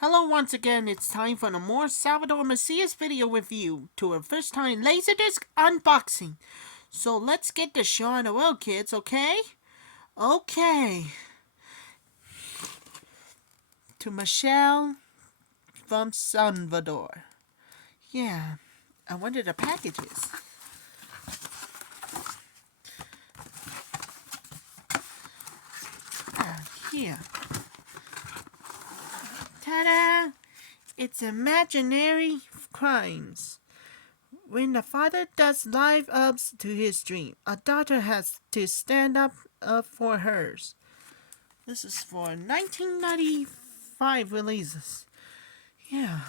Hello once again, it's time for the more Salvador Macias video review to our first time Laserdisc unboxing. So let's get the show on the road, kids, okay? Okay. To Michelle from Salvador. Yeah, I wonder the packages. Here. Ta-da! It's imaginary crimes. When the father does live-ups to his dream, a daughter has to stand up for hers. This is for 1995 releases. Yeah.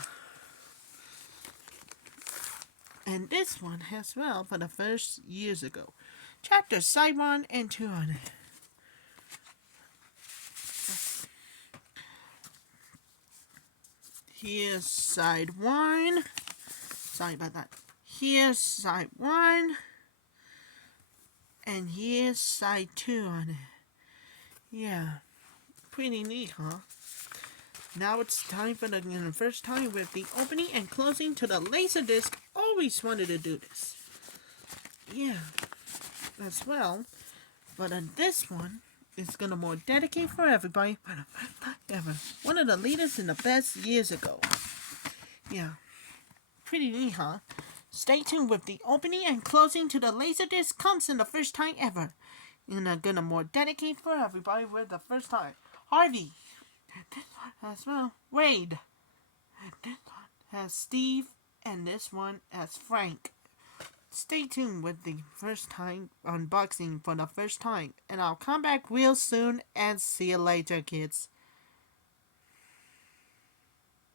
And this one as well for the first years ago. Chapter Side 1 and 2 on it. Here's side 1. Sorry about that. Here's side 1. And here's side 2 on it. Yeah. Pretty neat, huh? Now it's time for the first time with the opening and closing to the Laserdisc. Always wanted to do this. Yeah. As well. But this one is gonna more dedicate for everybody for the first time ever. One of the leaders in the best years ago. Yeah. Pretty neat, huh? Stay tuned with the opening and closing to the Laserdisc comes in the first time ever. And I'm gonna more dedicate for everybody with the first time. Harvey. As well. Wade. This one has Steve. And this one has Frank. Stay tuned with the first time unboxing for the first time. And I'll come back real soon and see you later, kids.